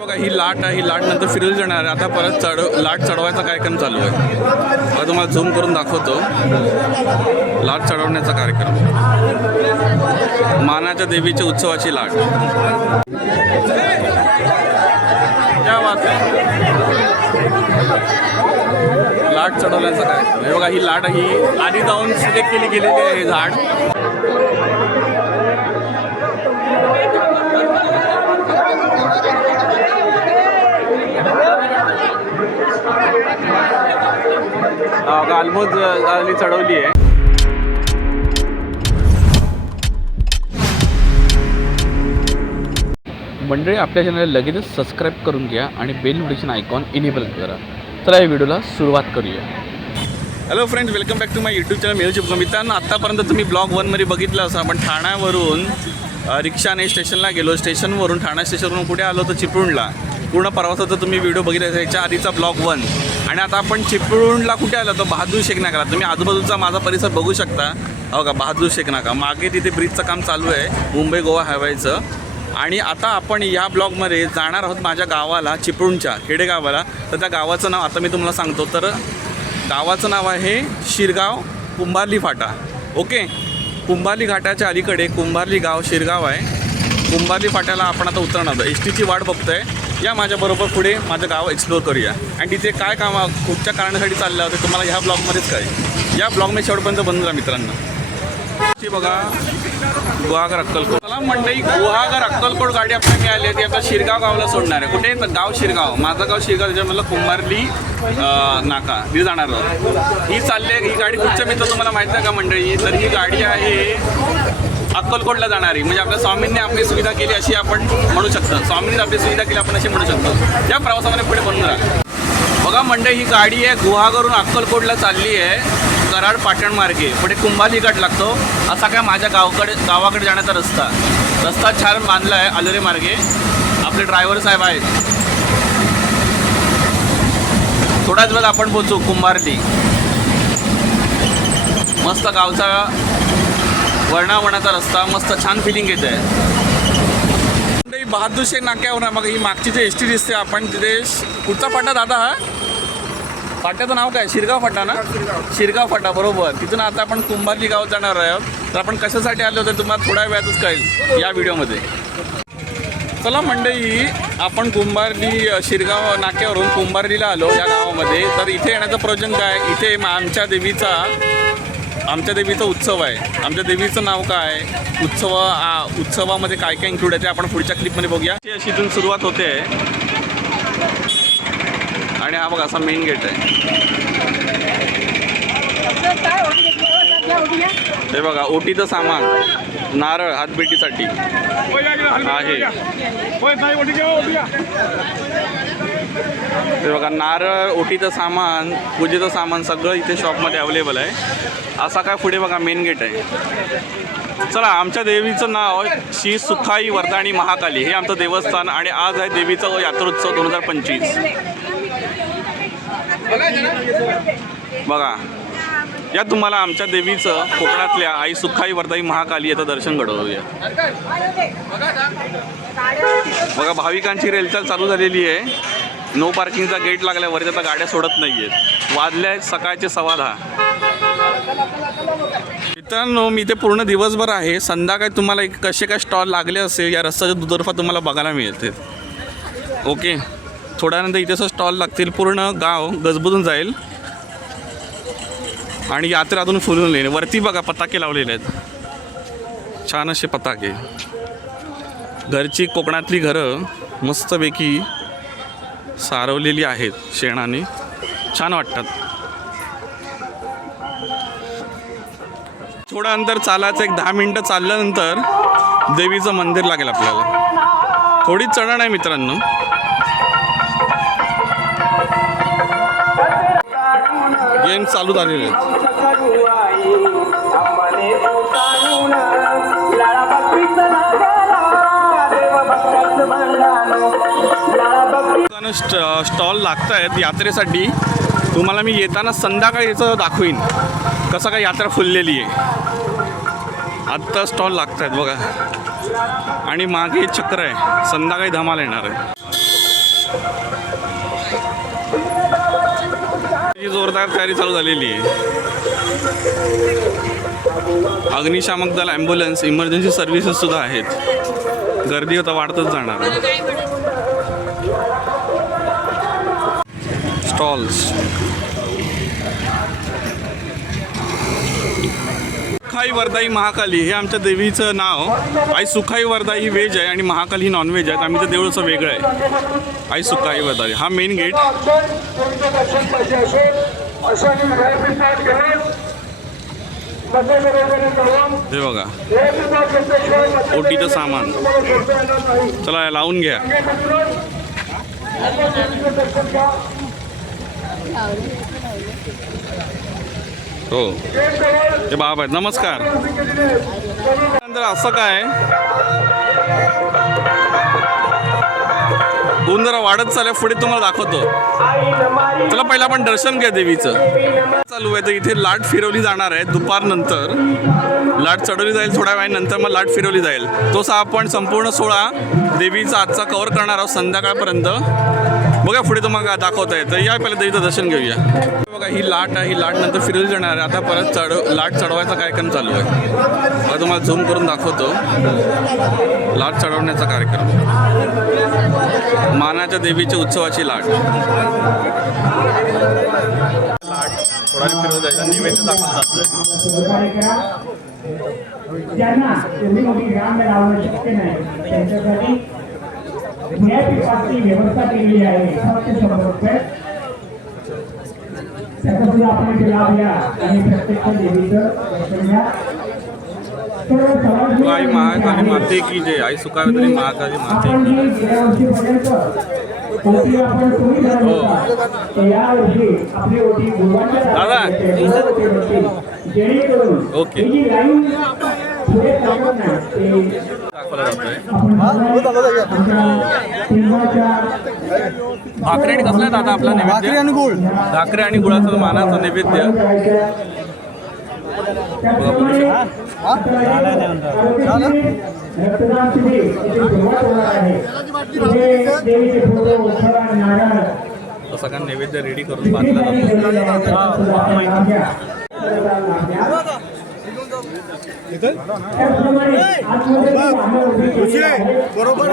बघा ही लाट आहे ही लाट नंतर फिरली जाणार आहे. आता परत चढ लाट चढवायचा कार्यक्रम चालू आहे. आता तुम्हाला झूम करून दाखवतो. लाट चढवण्याचा कार्यक्रम. मानाच्या देवीच्या उत्सवाची लाट. त्या लाट चढवण्याचा कार्यक्रम. हे बघा ही लाट ही आधी जाऊन सिलेक्ट केली गेलेली आहे हे झाड. ऑलमोस्ट झाली चढवली आहे. मंडळी आपल्या चॅनलला लगेचच सबस्क्राईब करून घ्या आणि बेल नोटिफिकेशन आयकॉन इनेबल करा. तर या व्हिडिओला सुरुवात करूया. Hello friends welcome back to my YouTube channel mail Shubham मित्रांनो आत्तापर्यंत तुम्ही ब्लॉग वनमध्ये बघितलं असं आपण ठाण्यावरून रिक्षाने स्टेशनला गेलो. स्टेशनवरून ठाणा स्टेशनवरून कुठे आलो तर चिपळूणला. पूर्ण प्रवासाचा तुम्ही व्हिडिओ बघितला याच्या आधीचा ब्लॉग वन आणि आता आपण चिपळूणला कुठे आलो तर बहादूर शेख नाकाला तुम्ही आजूबाजूचा माझा परिसर बघू शकता. हो का बहादूर शेख नाका. मागे तिथे ब्रिजचं काम चालू आहे मुंबई गोवा हायवेचं. आणि आता आपण या ब्लॉगमध्ये जाणार आहोत माझ्या गावाला चिपळूणच्या खेडेगावाला. तर त्या गावाचं नाव आता मी तुम्हाला सांगतो. तर गावाचं नाव आहे शिरगाव कुंभारली फाटा. ओके? कुंभारली घाटाच्या अलीकडे कुंभारली गाव शिरगाव आहे. कुंभारली फाट्याला आपण आता उतरणार आहोत. एस टीची वाट बघतोय. या माझ्याबरोबर पुढे माझं गाव एक्सप्लोअर करूया. आणि तिथे काय काम कुठच्या कारणासाठी चाललं होतं तुम्हाला ह्या ब्लॉगमध्येच काय या ब्लॉगमध्ये शेवटपर्यंत बनून राहा मित्रांनो. बघा गुहागर अक्कलकोट. मला मंडई गुहागर अक्कलकोट गाडी आपल्याला मिळाली आहे. ती आता शिरगाव गावला सोडणार आहे. कुठे? तर गाव शिरगाव. माझं गाव शिरगाव त्याच्यामधलं कुंभारली नाका. ती जाणार ही चालली आहे. ही गाडी कुठच्या मित्र तुम्हाला माहिती आहे का मंडळी? तर ही गाडी आहे अक्कलकोटला जाणारी. म्हणजे आपल्या स्वामींनी आपली सुविधा केली अशी आपण म्हणू शकतो. स्वामींनी आपली सुविधा केली आपण अशी म्हणू शकतो. या प्रवासामध्ये पुढे बनून राहा बघा मंडळी ही गाडी आहे. गुहागरून अक्कलकोटला चालली आहे. कराड पाटण मार्गे पुढे कुंभाली घाट लागतो. असा काय माझ्या गावाकडे गावाकडे जाण्याचा रस्ता. रस्ता छान बांधला आहे आलोरे मार्गे. आपले ड्रायव्हर साहेब आहेत. थोड्याच वेळ आपण पोचू कुंभारली. मस्त गावचा वर्णावरणाचा रस्ता मस्त छान फिलिंग येत आहे. बहादूरशे बहादूर नाक्यावर मग ही मागची जी एस टी दिसते आपण तिथे कुठचा फाटा दादा हा? फाट्याचं नाव काय? शिरगाव फाटा ना? शिरगाव फाटा बरोबर. तिथून आता आपण कुंभारली गाव जाणार आहोत. तर आपण कशासाठी आलो होते तुम्हाला थोड्या वेळातच कळेल या व्हिडिओमध्ये. चला मंडई आपण कुंभारली शिरगाव नाक्यावरून कुंभारलीला आलो या गावामध्ये. तर इथे येण्याचं प्रयोजन काय? इथे आमच्या देवीचा आमच्या देवीचा उत्सव आहे. आमच्या देवीचं नाव काय? उत्सव उत्सवामध्ये काय काय इन्क्लूड आहे ते आपण पुढच्या क्लिपमध्ये बघूया. अशी अशी इथून सुरुवात होते. आणि हा बघा असा मेन गेट आहे. हे बघा ओटीचं सामान नारळ हातबेटीसाठी आहे. हे बघा नारळ ओटीचं सामान पूजेचं सामान सगळं इथे शॉपमध्ये अवेलेबल आहे. असा काय पुढे बघा मेन गेट आहे. चला आमच्या देवीचं नाव श्री सुखाई वरदाणी महाकाली. हे आमचं देवस्थान आणि आज आहे देवीचा यात्रोत्सव दोन हजार पंचवीस. बघा या तुम्हाला आमच्या देवीचं कोकणातल्या आई सुखाई वरदाई महाकाली याचं दर्शन घडवूया. बघा भाविकांची रेलचाल चालू झालेली आहे. नो पार्किंगचा गेट लागल्यावर आता गाड्या सोडत नाही आहेत वाजल्या आहेत सकाळचे सव्वा दहा. मित्रांनो मी इथे पूर्ण दिवसभर आहे. संध्याकाळी तुम्हाला एक कसे काय स्टॉल लागले असेल या रस्त्याच्या दुतर्फा तुम्हाला बघायला मिळते ओके थोड्यानंतर इथे असं स्टॉल लागतील पूर्ण गाव गजबजून जाईल. आणि यात्रेतून फुलून येईल वरती बघा पताके लावलेले आहेत. छान असे पताके घरची कोकणातली घरं मस्तपैकी सारवलेली आहेत शेणाने. छान वाटतात. थोडं अंतर चालायचं एक दहा मिनटं चालल्यानंतर देवीचं मंदिर लागेल आपल्याला. थोडी चढण आहे मित्रांनो. ट्रेन चालू झालेले आहेत स्टॉल लागत आहेत यात्रेसाठी. तुम्हाला मी येताना संध्याकाळी याचं दाखवीन. कसं काय यात्रा फुललेली आहे. आत्ता स्टॉल लागत आहेत बघा. आणि मागे चक्र आहे. संध्याकाळी धमाल येणार आहे. जोरदार तयारी चालू झालेली आहे. अग्निशामक दल ॲम्ब्युलन्स इमर्जन्सी सर्व्हिसेस सुद्धा आहेत. गर्दी होता वाढतच जाणार आहे. स्टॉल्स सुखाई वरदाई महाकाली हे आमच्या देवीचं नाव. आई सुखाई वरदाई ही व्हेज आहे आणि महाकाली ही नॉनव्हेज आहे. आम्ही तर देऊळचं वेगळं आहे. आई सुखाई वरदाई. हा मेन गेट हे बघा. ओटीचं सामान. चला लावून घ्या. हो. ते बाबा आहेत नमस्कार. नंतर असं काय? ऊन जरा वाढत चालल्या पुढे तुम्हाला दाखवतो. चला पहिला आपण दर्शन घ्या देवीचं. चालू आहे तर इथे लाट फिरवली जाणार आहे दुपारनंतर लाट चढवली जाईल थोड्या वेळानंतर मग लाट फिरवली जाईल. तोसा आपण संपूर्ण सोळा देवीचा आजचा कव्हर करणार आहोत संध्याकाळपर्यंत. बघा पुढे तुम्हाला दाखवता येतं. या पहिलं देवीचं दर्शन घेऊया. बघा ही लाट आहे. ही लाट नंतर फिरवली जाणार आहे. आता परत चढ लाट चढवायचा कार्यक्रम चालू आहे. बघा तुम्हाला झूम करून दाखवतो. लाट चढवण्याचा कार्यक्रम. मानाच्या देवीच्या उत्सवाची लाट. लाट थोडा फिरवत जायचा निवेदन दाखवलं जातं ज्यांना एवढी मोठी ग्राम लावणं शक्य नाही त्यांच्यासाठी व्हीआयपी पासची व्यवस्था केलेली आहे. फक्त शंभर रुपये. त्याचा सुद्धा आपण इथे लाभ घ्या आणि प्रत्यक्ष देवीचं दर्शन घ्या. सर्व समाज आई महाकाली माते की जय. आई सुखावेतरी महाकाली माते आपण की जी गेल्या वर्षीपर्यंत ओटी आपण तुम्ही भरत होता. तर या वर्षी आपली ओटी गुरुवारच्या दादा. ओटी होती. जेणेकरून ओके. भाकरी आणि कसला आहे दादा आपला नैवेद्य? आणि गुळ. भाकरी आणि गुळाचा मानाचा नैवेद्य. बघा बघू शकता. रक्तदान शिबिर इथे सुरुवात होणार आहे इथे देवीचे फोटो उत्सव नारळ तो सगळा नैवेद्य रेडी करून बांधला जातो बरोबर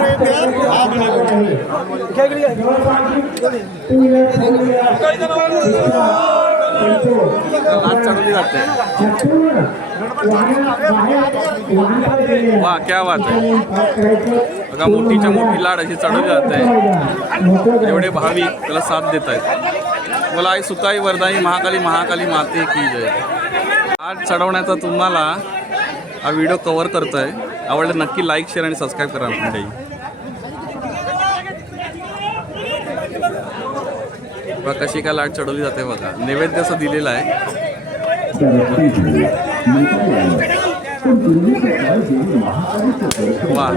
लाट चढवली जाते वा क्या वाच आहे बघा मोठीच्या मोठी लाड अशी चढवली जात आहे. एवढे भाविक त्याला साथ देत आहेत. मला आई सुताई वरदाई महाकाली महाकाली माते की जय. आज चढवण्याचा तुम्हाला हा व्हिडिओ कव्हर करतोय. आवडलं नक्की लाईक शेअर आणि सबस्क्राईब करा मंडळी बघा कशी काय लाट चढवली जाते बघा. नैवेद्य असं दिलेलं आहे. वा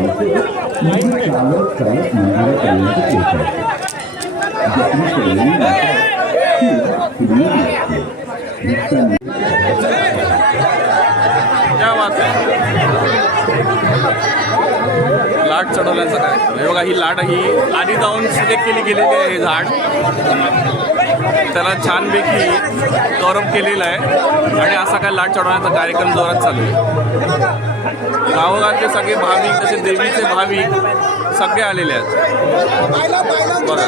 बात आहे लाट चढवल्याचं काय? बघा ही लाट ही आधी जाऊन सिलेक्ट केली गेलेली आहे हे झाड. त्याला छानपैकी गौरव केलेलं आहे. आणि असा काय लाट चढवण्याचा कार्यक्रम जोरात चालू आहे. गावोगावचे सगळे भाविक तसे देवीचे भाविक सगळे आलेले आहेत. बघा.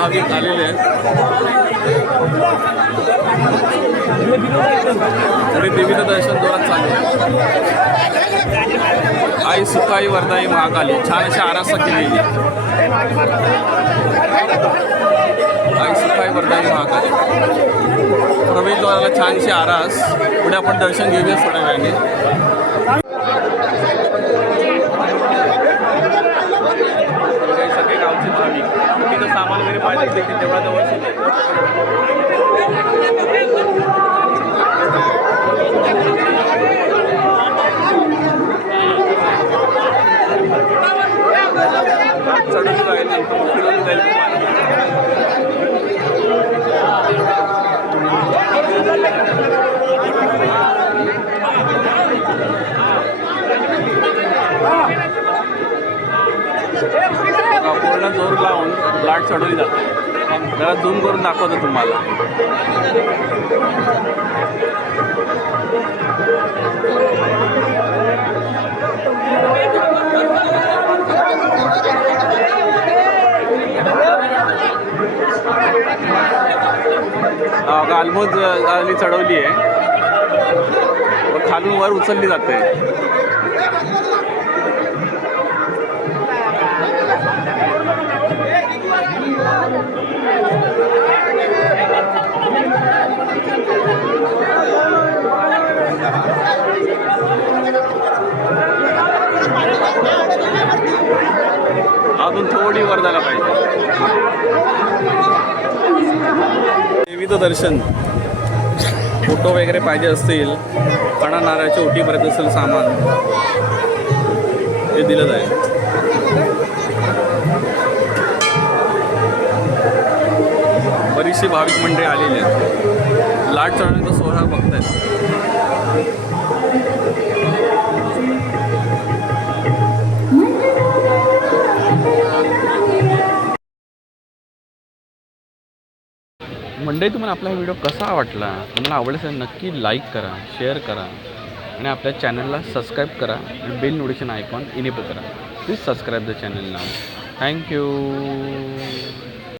भाविक आलेले आहेत. पुढे देवीचं दर्शन जोरात चालू आहे. आई सुखाई वर्धाई महाकाली. छान अशी आरासा केलेली आई सुखाई वर्धाई महाकाली. प्रवेशद्वाराला छानशी आरास. पुढे आपण दर्शन घेऊया थोड्या वेळाने हे सगळे गावचे भाविक तिथं सामान वगैरे पाहिजे देखील तेवढा जवळ चढून जाईल नंतर फिरून जाईल लोकांना जोर लावून चढवली जाते. जरा झूम करून दाखवतो तुम्हाला. गालमोज चढवली आहे. खालून वर उचलली जाते. विविध दर्शन फोटो वगैरे पाहिजे असतील कणा नारळाच्या ओटीपर्यंत असेल सामान हे दिलं जाईल बरीचशी भाविक मंडळी आलेली आहेत. लाट चढण्याचा सोहळा बघतायत. मंडळी तुम्हाला आपला व्हिडिओ कसा वाटला? तुम्हाला आवडल्यास नक्की लाईक करा शेअर करा आणि आपल्या चॅनलला सबस्क्राईब करा आणि बेल नोटिफिकेशन आयकॉन इनेबल करा. प्लीज सबस्क्राईब द चॅनल नाव थँक्यू